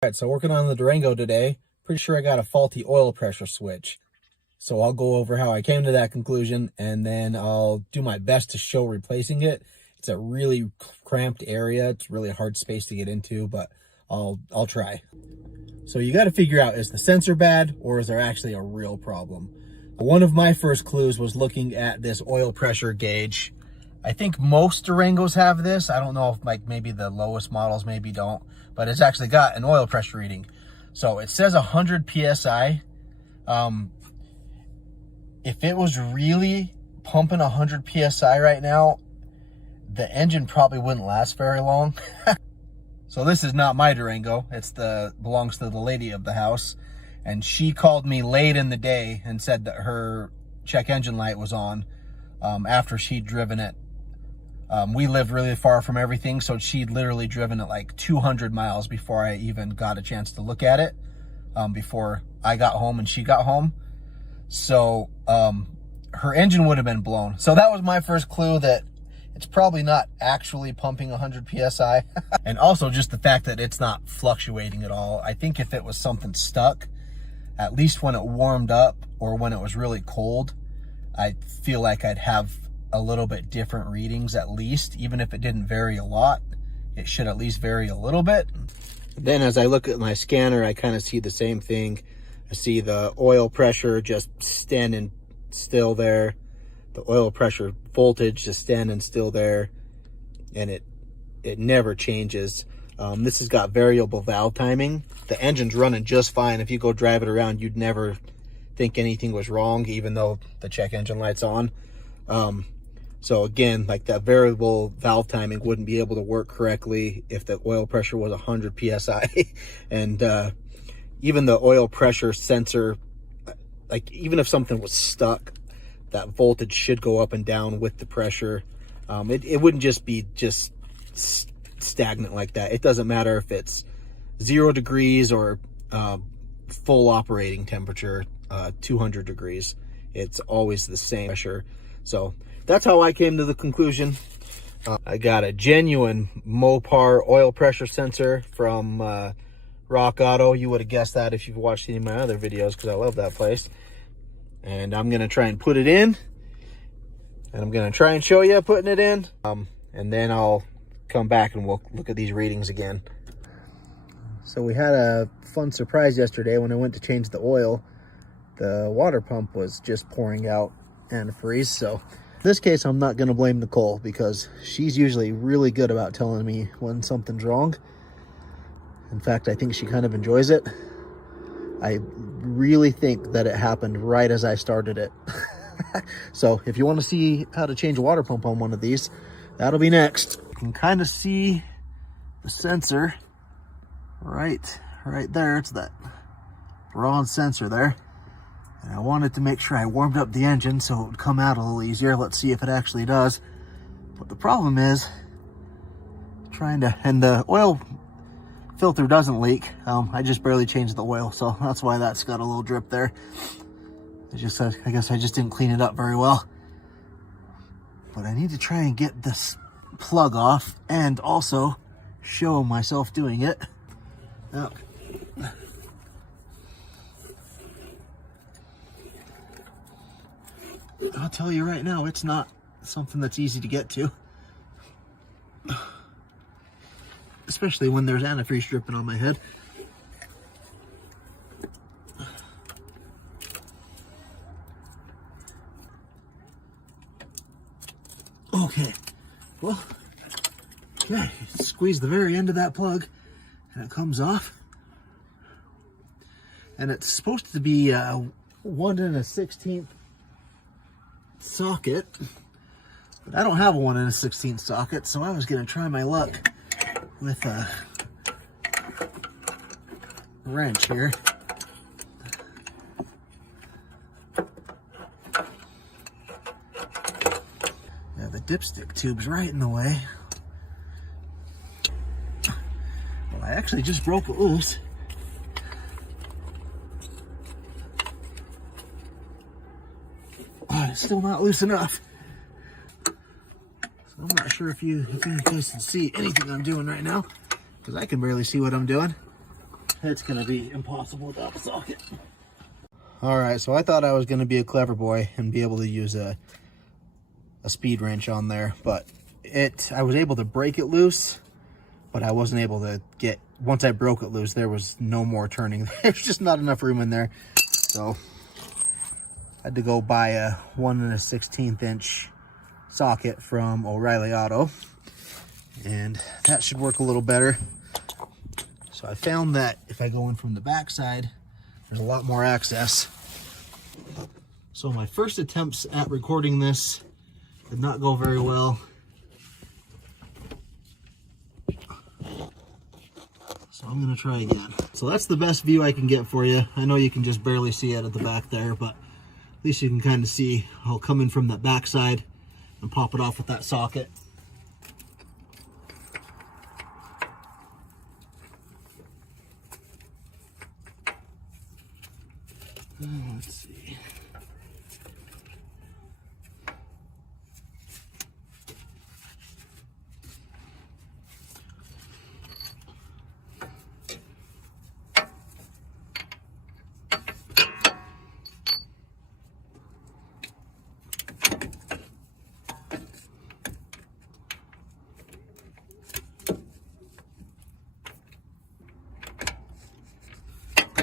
Alright, so working on the Durango today, pretty sure I got a faulty oil pressure switch. So I'll go over how I came to that conclusion, and then I'll do my best to show replacing it. It's a really cramped area. It's really hard space to get into, but I'll try. So you got to figure out, is the sensor bad or is there actually a real problem? One of my first clues was looking at this oil pressure gauge. I think most Durangos have this. I don't know if like maybe the lowest models maybe don't, but it's actually got an oil pressure reading. So it says 100 PSI. If it was really pumping 100 PSI right now, the engine probably wouldn't last very long. So this is not my Durango. It's belongs to the lady of the house. And she called me late in the day and said that her check engine light was on after she'd driven it. We lived really far from everything, so she'd literally driven it like 200 miles before I even got a chance to look at it, before I got home and she got home. So her engine would have been blown. So that was my first clue that it's probably not actually pumping 100 PSI. And also just the fact that it's not fluctuating at all. I think if it was something stuck, at least when it warmed up or when it was really cold, I feel like I'd have a little bit different readings at least. Even if it didn't vary a lot, it should at least vary a little bit. Then as I look at my scanner, I kind of see the same thing. I see the oil pressure just standing still there. The oil pressure voltage just standing still there. And it never changes. This has got variable valve timing. The engine's running just fine. If you go drive it around, you'd never think anything was wrong, even though the check engine light's on. So again, like that variable valve timing wouldn't be able to work correctly if the oil pressure was 100 PSI. And even the oil pressure sensor, like even if something was stuck, that voltage should go up and down with the pressure. It wouldn't just be stagnant like that. It doesn't matter if it's 0 degrees or full operating temperature, 200 degrees. It's always the same pressure. So that's how I came to the conclusion. I got a genuine Mopar oil pressure sensor from Rock Auto. You would have guessed that if you've watched any of my other videos, because I love that place. And I'm going to try and put it in. And I'm going to try and show you putting it in. And then I'll come back and we'll look at these readings again. So we had a fun surprise yesterday when I went to change the oil. The water pump was just pouring out antifreeze. So in this case, I'm not going to blame Nicole, because she's usually really good about telling me when something's wrong. In fact, I think she kind of enjoys it. I really think that it happened right as I started it. So if you want to see how to change a water pump on one of these, that'll be next. You can kind of see the sensor right there. It's that bronze sensor there. And I wanted to make sure I warmed up the engine so it would come out a little easier. Let's see if it actually does. But the problem is and the oil filter doesn't leak. I just barely changed the oil, so that's why that's got a little drip there. I guess I just didn't clean it up very well. But I need to try and get this plug off and also show myself doing it. Okay. I'll tell you right now, it's not something that's easy to get to. Especially when there's antifreeze dripping on my head. Okay, well, okay, squeeze the very end of that plug and it comes off. And it's supposed to be 1 1/16 socket, but I don't have a 1 1/16 socket, so I was going to try my luck with a wrench here. Yeah, the dipstick tube's right in the way. Well, I actually just broke it loose. Oh, it's still not loose enough. So I'm not sure if you guys can see anything I'm doing right now, because I can barely see what I'm doing. it's gonna be impossible without a socket. All right, so I thought I was gonna be a clever boy and be able to use a speed wrench on there, but I was able to break it loose, but I wasn't able to get, once I broke it loose, there was no more turning. There's just not enough room in there. So I had to go buy a 1 1/16 inch socket from Oreilly Auto, and that should work a little better. So I found that if I go in from the back side, there's a lot more access. So my first attempts at recording this did not go very well. So I'm gonna try again. So that's the best view I can get for you. I know you can just barely see it at the back there, but at least you can kind of see. I'll come in from that back side and pop it off with that socket. Let's see.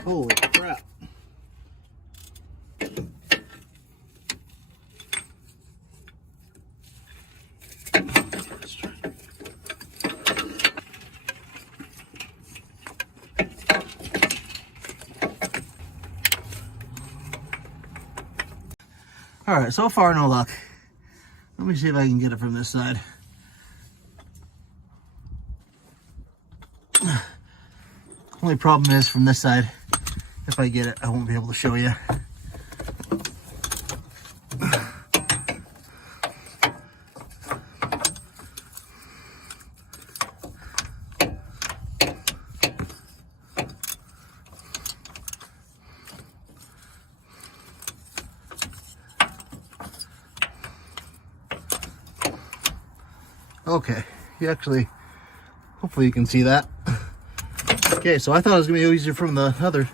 Holy crap. All right, so far no luck. Let me see if I can get it from this side. Only problem is from this side, if I get it, I won't be able to show you. Okay, hopefully you can see that. Okay, so I thought it was gonna be easier from the other,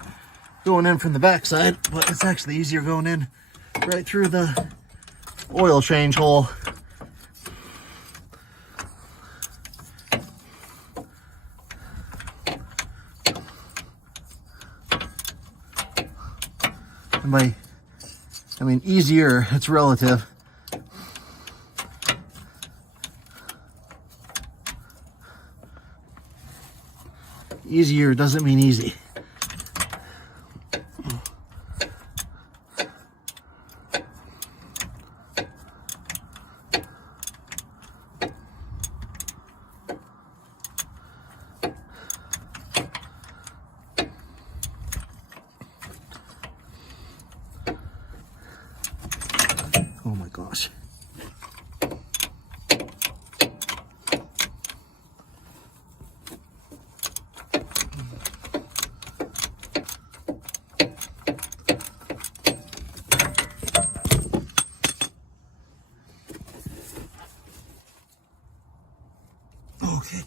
going in from the back side, but it's actually easier going in right through the oil change hole. And by, I mean, easier, it's relative. Easier doesn't mean easy. Oh my gosh. Okay.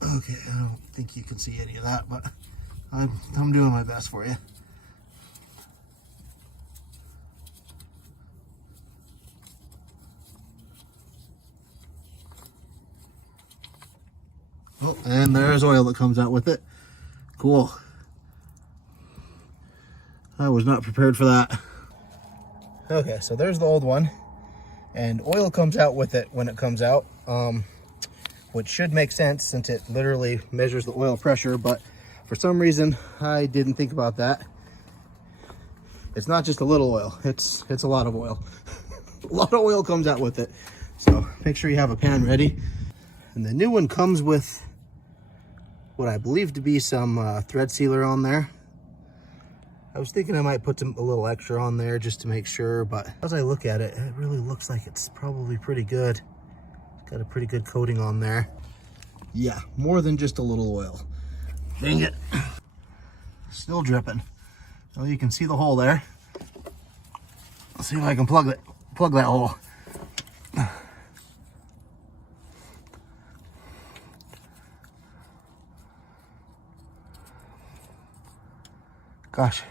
Okay, I don't think you can see any of that, but I'm doing my best for you. Oh, and there's oil that comes out with it. Cool. I was not prepared for that. Okay, so there's the old one, and oil comes out with it when it comes out, which should make sense since it literally measures the oil pressure, but for some reason I didn't think about that. It's not just a little oil, it's a lot of oil. A lot of oil comes out with it, so make sure you have a pan ready. And the new one comes with what I believe to be some thread sealer on there. I was thinking I might put a little extra on there just to make sure, but as I look at it, it really looks like it's probably pretty good. It's got a pretty good coating on there. Yeah, more than just a little oil. Dang it. Still dripping. Well, you can see the hole there. Let's see if I can plug that hole. Gosh.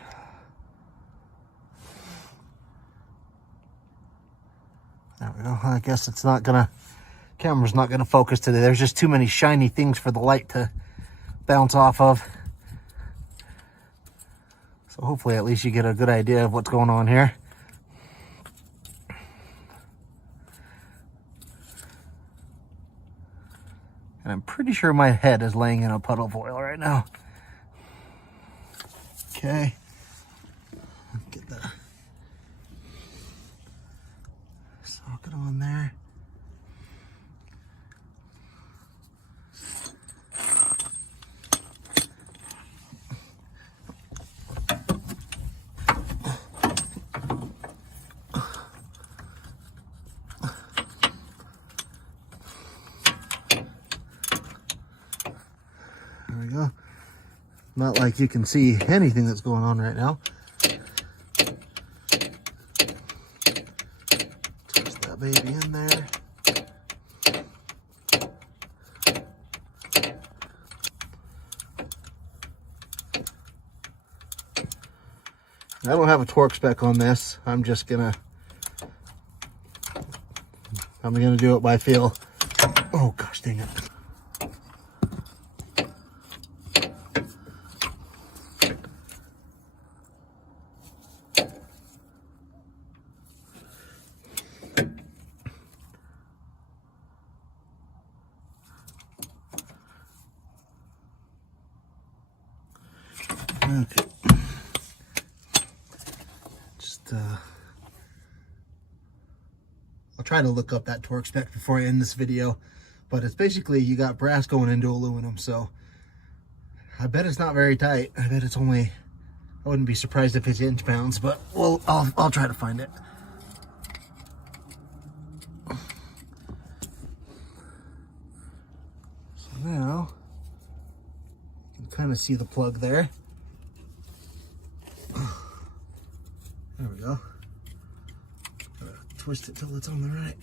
There we go. I guess it's not gonna, camera's not gonna focus today. There's just too many shiny things for the light to bounce off of. So hopefully at least you get a good idea of what's going on here. And I'm pretty sure my head is laying in a puddle of oil right now. Okay. Get the socket on there. There we go. Not like you can see anything that's going on right now. Toss that baby in there. I don't have a torque spec on this. I'm gonna do it by feel. Oh gosh, dang it. Okay. I'll try to look up that torque spec before I end this video, but it's basically you got brass going into aluminum, so I bet it's not very tight. I bet it's only, I wouldn't be surprised if it's inch pounds, but well, I'll try to find it. So now you can kind of see the plug there. There we go. Twist it till it's on the right.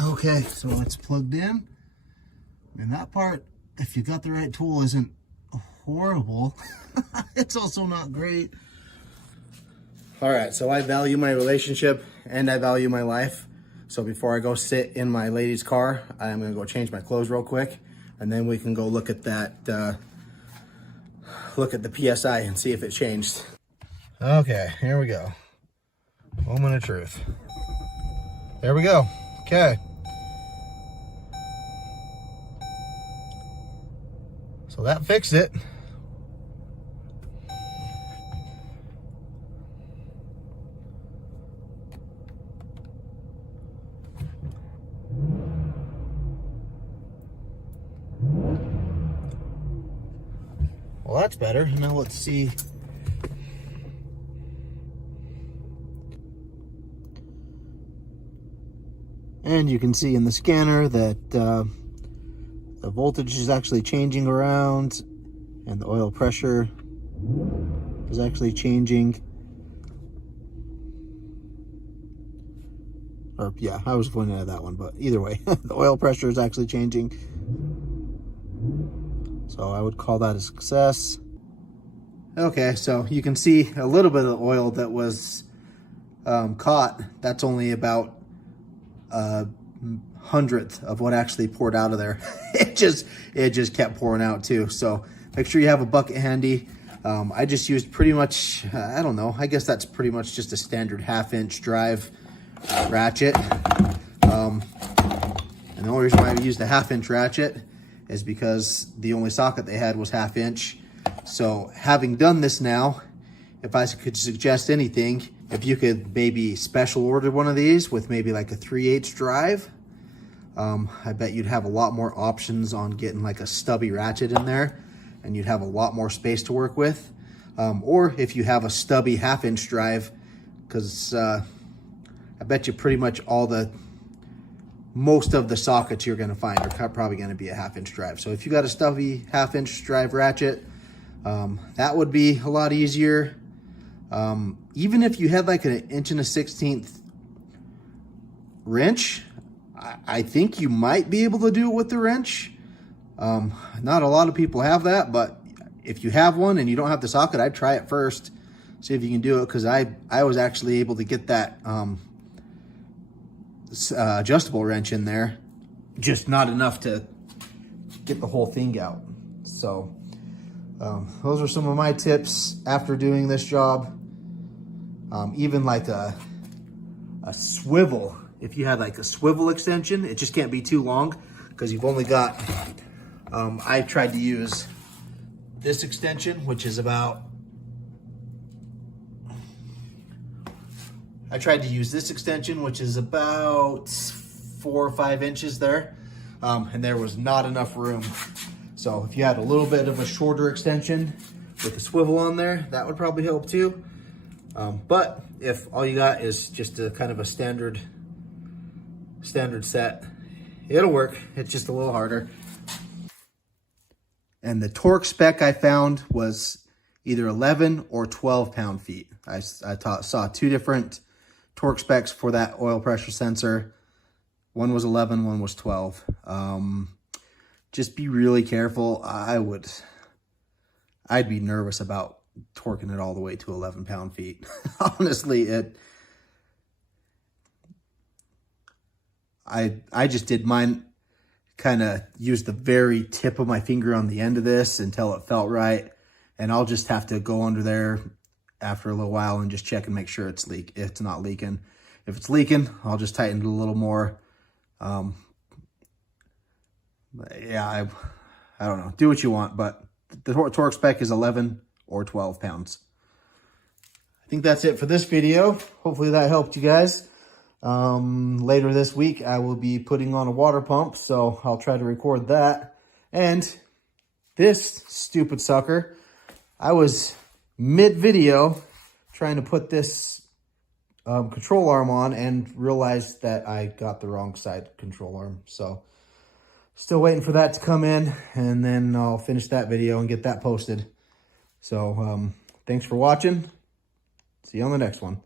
Okay, so it's plugged in. And that part, if you got the right tool, isn't horrible. It's also not great. All right, so I value my relationship and I value my life. So before I go sit in my lady's car, I'm gonna go change my clothes real quick, and then we can go look at that, look at the PSI and see if it changed. Okay, here we go. Moment of truth. There we go. Okay. So that fixed it. Well, that's better. Now let's see. And you can see in the scanner that the voltage is actually changing around and the oil pressure is actually changing. Or yeah, I was pointing at that one, but either way, the oil pressure is actually changing. So I would call that a success. Okay, so you can see a little bit of the oil that was caught. That's only about a hundredth of what actually poured out of there. It just kept pouring out too. So make sure you have a bucket handy. I just used pretty much, I don't know, I guess that's pretty much just a standard 1/2-inch drive ratchet. And the only reason why I used a 1/2-inch ratchet is because the only socket they had was 1/2 inch. So having done this now, if I could suggest anything, if you could maybe special order one of these with maybe like a 3/8 drive, I bet you'd have a lot more options on getting like a stubby ratchet in there. and you'd have a lot more space to work with. Or if you have a stubby 1/2 inch drive, because I bet you pretty much most of the sockets you're gonna find are probably gonna be a 1/2 inch drive. So if you got a stubby 1/2 inch drive ratchet, that would be a lot easier. Even if you had like an 1 1/16 wrench, I think you might be able to do it with the wrench. Not a lot of people have that, but if you have one and you don't have the socket, I'd try it first, see if you can do it, because I was actually able to get that adjustable wrench in there, just not enough to get the whole thing out. So those are some of my tips after doing this job. Even like a swivel, if you had like a swivel extension, it just can't be too long, because you've only got, I tried to use this extension, which is about, I tried to use this extension, which is about 4 or 5 inches there, and there was not enough room. So if you had a little bit of a shorter extension with a swivel on there, that would probably help too. But if all you got is just a kind of a standard set, it'll work. It's just a little harder. And the torque spec I found was either 11 or 12 pound-feet. I saw 2 different torque specs for that oil pressure sensor. One was 11, one was 12. Just be really careful. I'd be nervous about torquing it all the way to 11 pound-feet. Honestly, I just did mine, kind of used the very tip of my finger on the end of this until it felt right. And I'll just have to go under there after a little while and just check and make sure it's not leaking. If it's leaking, I'll just tighten it a little more. Yeah, I don't know. Do what you want, but the torque spec is 11 or 12 pounds. I think that's it for this video. Hopefully that helped you guys. Later this week, I will be putting on a water pump, so I'll try to record that. And this stupid sucker, I was mid-video trying to put this control arm on and realized that I got the wrong side control arm. So still waiting for that to come in, and then I'll finish that video and get that posted. So thanks for watching. See you on the next one.